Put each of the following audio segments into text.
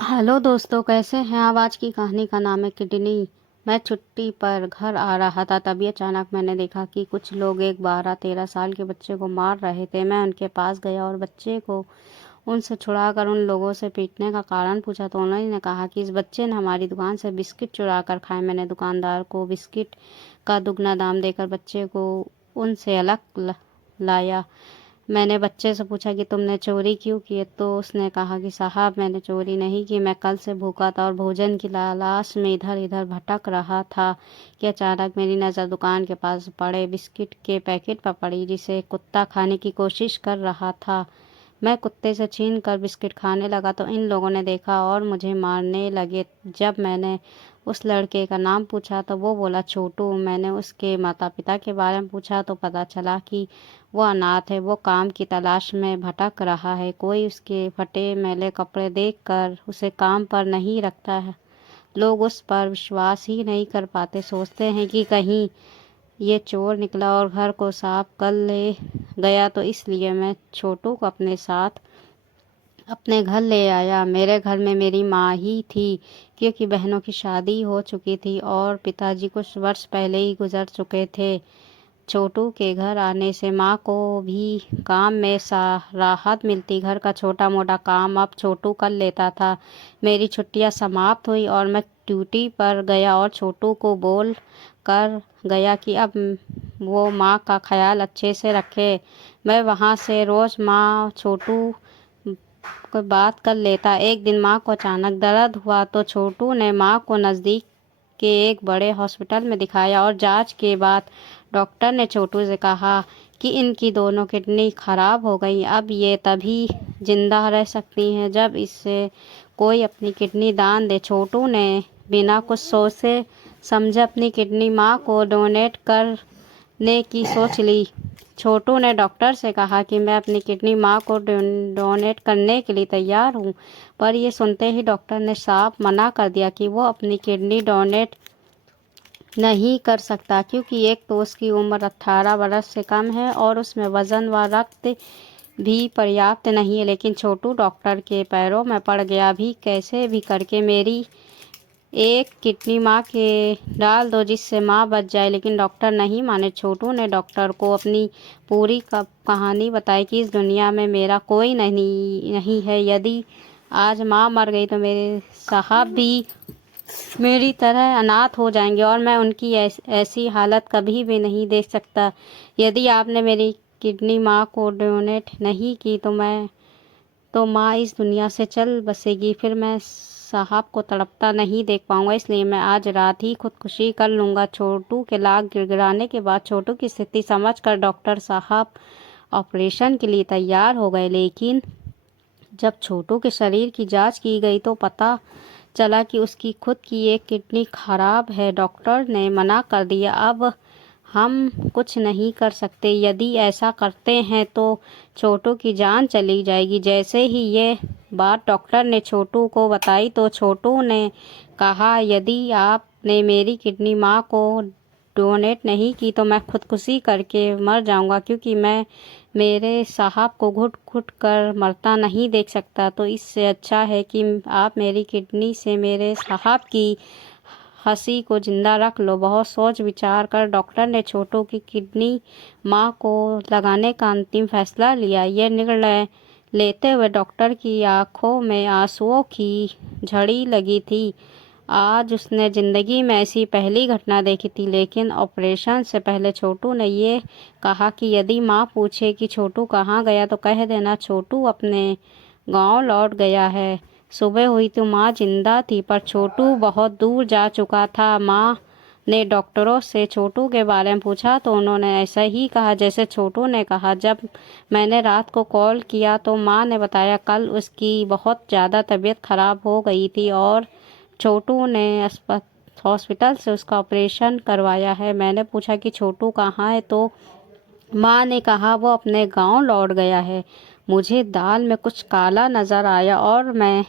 Hello दोस्तों, कैसे हैं आप। आज की कहानी का नाम है किडनी। मैं छुट्टी पर घर आ रहा था, तभी अचानक मैंने देखा कि कुछ लोग एक 12-13 साल के बच्चे को मार रहे थे। मैं उनके पास गया और बच्चे को उनसे छुड़ाकर उन लोगों से पीटने का कारण पूछा तो उन्होंने कहा कि इस बच्चे ने हमारी दुकान से बिस्किट चुरा कर खाए। मैंने दुकानदार को बिस्किट का दुगना दाम देकर बच्चे को उनसे अलग लाया। मैंने बच्चे से पूछा कि तुमने चोरी क्यों की है, तो उसने कहा कि साहब मैंने चोरी नहीं की, मैं कल से भूखा था और भोजन की लालच में इधर इधर भटक रहा था कि अचानक मेरी नज़र दुकान के पास पड़े बिस्किट के पैकेट पर पड़ी जिसे कुत्ता खाने की कोशिश कर रहा था। मैं कुत्ते से छीन कर बिस्किट खाने लगा तो इन लोगों ने देखा और मुझे मारने लगे। जब मैंने उस लड़के का नाम पूछा तो वो बोला छोटू। मैंने उसके माता पिता के बारे में पूछा तो पता चला कि वो अनाथ है, वो काम की तलाश में भटक रहा है। कोई उसके फटे मैले कपड़े देखकर उसे काम पर नहीं रखता है। लोग उस पर विश्वास ही नहीं कर पाते, सोचते हैं कि कहीं ये चोर निकला और घर को साफ कर ले गया। तो इसलिए मैं छोटू को अपने साथ अपने घर ले आया। मेरे घर में मेरी माँ ही थी, क्योंकि बहनों की शादी हो चुकी थी और पिताजी कुछ वर्ष पहले ही गुजर चुके थे। छोटू के घर आने से माँ को भी काम में सा राहत मिलती। घर का छोटा मोटा काम अब छोटू कर लेता था। मेरी छुट्टियाँ समाप्त हुई और मैं ड्यूटी पर गया और छोटू को बोल कर गया कि अब वो माँ का ख्याल अच्छे से रखे। मैं वहाँ से रोज़ माँ छोटू कोई बात कर लेता। एक दिन माँ को अचानक दर्द हुआ तो छोटू ने माँ को नज़दीक के एक बड़े हॉस्पिटल में दिखाया और जांच के बाद डॉक्टर ने छोटू से कहा कि इनकी दोनों किडनी खराब हो गई। अब ये तभी जिंदा रह सकती हैं जब इससे कोई अपनी किडनी दान दे। छोटू ने बिना कुछ सोचे समझे अपनी किडनी माँ को डोनेट करने की सोच ली। छोटू ने डॉक्टर से कहा कि मैं अपनी किडनी माँ को डोनेट करने के लिए तैयार हूँ, पर ये सुनते ही डॉक्टर ने साफ मना कर दिया कि वो अपनी किडनी डोनेट नहीं कर सकता, क्योंकि एक तो उसकी उम्र 18 वर्ष से कम है और उसमें वजन व रक्त भी पर्याप्त नहीं है। लेकिन छोटू डॉक्टर के पैरों में पड़ गया। भी कैसे भी करके मेरी एक किडनी माँ के डाल दो जिससे माँ बच जाए। लेकिन डॉक्टर नहीं माने। छोटू ने डॉक्टर को अपनी पूरी कहानी बताई कि इस दुनिया में मेरा कोई नहीं है। यदि आज माँ मर गई तो मेरे साहब भी मेरी तरह अनाथ हो जाएंगे और मैं उनकी ऐसी हालत कभी भी नहीं देख सकता। यदि आपने मेरी किडनी माँ को डोनेट नहीं की तो माँ इस दुनिया से चल बसेगी, फिर मैं साहब को तड़पता नहीं देख पाऊंगा। इसलिए मैं आज रात ही खुदकुशी कर लूँगा। छोटू के लाख गिड़गिड़ाने के बाद छोटू की स्थिति समझकर डॉक्टर साहब ऑपरेशन के लिए तैयार हो गए। लेकिन जब छोटू के शरीर की जांच की गई तो पता चला कि उसकी खुद की एक किडनी खराब है। डॉक्टर ने मना कर दिया, अब हम कुछ नहीं कर सकते। यदि ऐसा करते हैं तो छोटू की जान चली जाएगी। जैसे ही ये बात डॉक्टर ने छोटू को बताई तो छोटू ने कहा, यदि आपने मेरी किडनी माँ को डोनेट नहीं की तो मैं खुदकुशी करके मर जाऊंगा, क्योंकि मैं मेरे साहब को घुट घुट कर मरता नहीं देख सकता। तो इससे अच्छा है कि आप मेरी किडनी से मेरे साहब की हंसी को जिंदा रख लो। बहुत सोच विचार कर डॉक्टर ने छोटू की किडनी माँ को लगाने का अंतिम फैसला लिया। यह निर्णय लेते हुए डॉक्टर की आंखों में आंसुओं की झड़ी लगी थी। आज उसने ज़िंदगी में ऐसी पहली घटना देखी थी। लेकिन ऑपरेशन से पहले छोटू ने ये कहा कि यदि माँ पूछे कि छोटू कहाँ गया तो कह देना छोटू अपने गांव लौट गया है। सुबह हुई तो माँ जिंदा थी, पर छोटू बहुत दूर जा चुका था। माँ ने डॉक्टरों से छोटू के बारे में पूछा तो उन्होंने ऐसा ही कहा जैसे छोटू ने कहा। जब मैंने रात को कॉल किया तो माँ ने बताया कल उसकी बहुत ज़्यादा तबीयत खराब हो गई थी और छोटू ने हॉस्पिटल से उसका ऑपरेशन करवाया है। मैंने पूछा कि छोटू कहाँ है तो माँ ने कहा वो अपने गांव लौट गया है। मुझे दाल में कुछ काला नज़र आया और मैं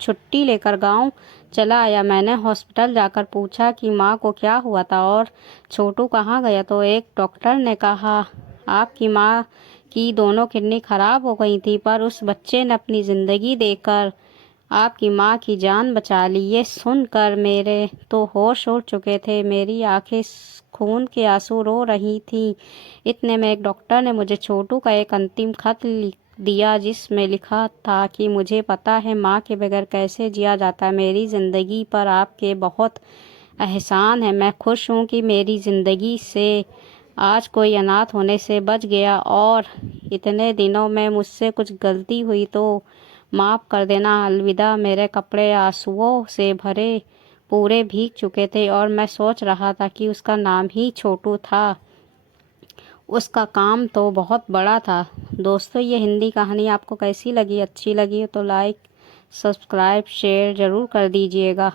छुट्टी लेकर गांव चला आया। मैंने हॉस्पिटल जाकर पूछा कि माँ को क्या हुआ था और छोटू कहाँ गया तो एक डॉक्टर ने कहा आपकी माँ की दोनों किडनी खराब हो गई थी, पर उस बच्चे ने अपनी ज़िंदगी देकर आपकी माँ की जान बचा ली। ये सुनकर मेरे तो होश उड़ चुके थे। मेरी आंखें खून के आंसू रो रही थीं। इतने में एक डॉक्टर ने मुझे छोटू का एक अंतिम खत लिख दिया, जिसमें लिखा था कि मुझे पता है माँ के बगैर कैसे जिया जाता है। मेरी ज़िंदगी पर आपके बहुत एहसान है। मैं खुश हूँ कि मेरी ज़िंदगी से आज कोई अनाथ होने से बच गया, और इतने दिनों में मुझसे कुछ गलती हुई तो माफ़ कर देना। अलविदा। मेरे कपड़े आंसुओं से भरे पूरे भीग चुके थे, और मैं सोच रहा था कि उसका नाम ही छोटू था। उसका काम तो बहुत बड़ा था। दोस्तों, ये हिंदी कहानी आपको कैसी लगी? अच्छी लगी हो तो लाइक, सब्सक्राइब, शेयर ज़रूर कर दीजिएगा।